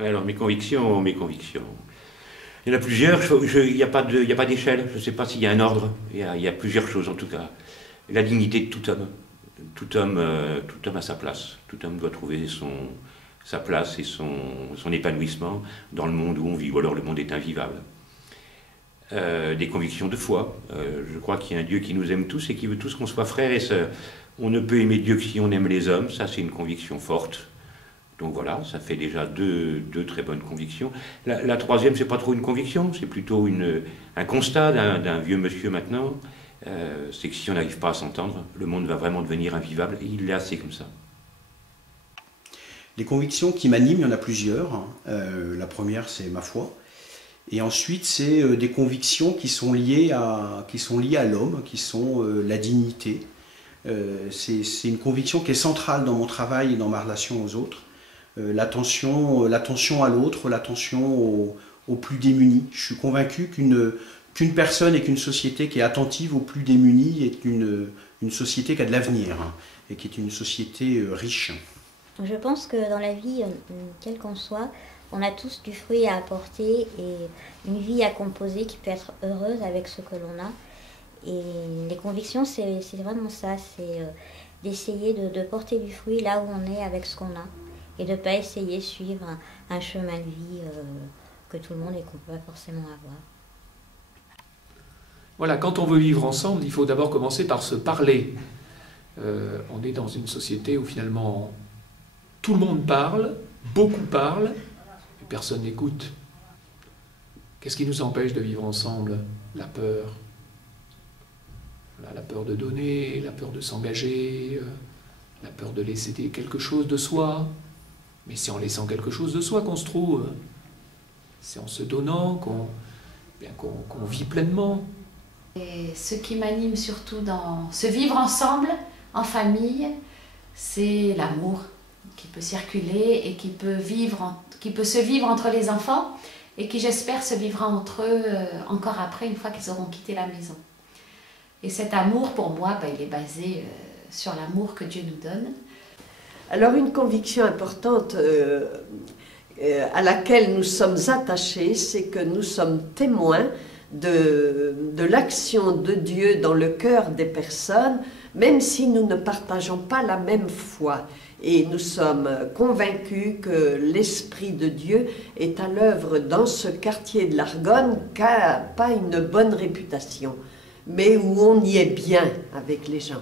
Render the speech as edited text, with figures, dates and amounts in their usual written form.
Alors, mes convictions, mes convictions. Il y en a plusieurs, il n'y a pas d'échelle, je ne sais pas s'il y a un ordre, il y a plusieurs choses en tout cas. La dignité de tout homme. Tout homme a sa place. Tout homme doit trouver sa place et son épanouissement dans le monde où on vit, ou alors le monde est invivable. Des convictions de foi. Je crois qu'il y a un Dieu qui nous aime tous et qui veut tous qu'on soit frères et sœurs. On ne peut aimer Dieu que si on aime les hommes, ça c'est une conviction forte. Donc voilà, ça fait déjà deux très bonnes convictions. La troisième, c'est pas trop une conviction, c'est plutôt un constat d'un vieux monsieur maintenant. C'est que si on n'arrive pas à s'entendre, le monde va vraiment devenir invivable, et il est assez comme ça. Les convictions qui m'animent, il y en a plusieurs. La première, c'est ma foi. Et ensuite, c'est des convictions qui sont liées à l'homme, qui sont la dignité. C'est une conviction qui est centrale dans mon travail et dans ma relation aux autres. L'attention à l'autre, l'attention aux plus démunis. Je suis convaincu qu'une personne et qu'une société qui est attentive aux plus démunis est une société qui a de l'avenir, hein, et qui est une société riche. Je pense que dans la vie, quelle qu'on soit, on a tous du fruit à apporter et une vie à composer qui peut être heureuse avec ce que l'on a. Et les convictions, c'est vraiment ça, c'est d'essayer de porter du fruit là où on est avec ce qu'on a. Et de ne pas essayer de suivre un chemin de vie que tout le monde et qu'on ne peut pas forcément avoir. Voilà, quand on veut vivre ensemble, il faut d'abord commencer par se parler. On est dans une société où finalement tout le monde parle, beaucoup parlent, et personne n'écoute. Qu'est-ce qui nous empêche de vivre ensemble? La peur. Voilà, la peur de donner, la peur de s'engager, la peur de laisser quelque chose de soi. Mais c'est en laissant quelque chose de soi qu'on se trouve. C'est en se donnant qu'on vit pleinement. Et ce qui m'anime surtout dans ce vivre ensemble, en famille, c'est l'amour qui peut circuler et qui peut se vivre entre les enfants et qui, j'espère, se vivra entre eux encore après, une fois qu'ils auront quitté la maison. Et cet amour, pour moi, il est basé sur l'amour que Dieu nous donne. Alors une conviction importante à laquelle nous sommes attachés, c'est que nous sommes témoins de l'action de Dieu dans le cœur des personnes, même si nous ne partageons pas la même foi. Et nous sommes convaincus que l'Esprit de Dieu est à l'œuvre dans ce quartier de l'Argonne qui n'a pas une bonne réputation, mais où on y est bien avec les gens.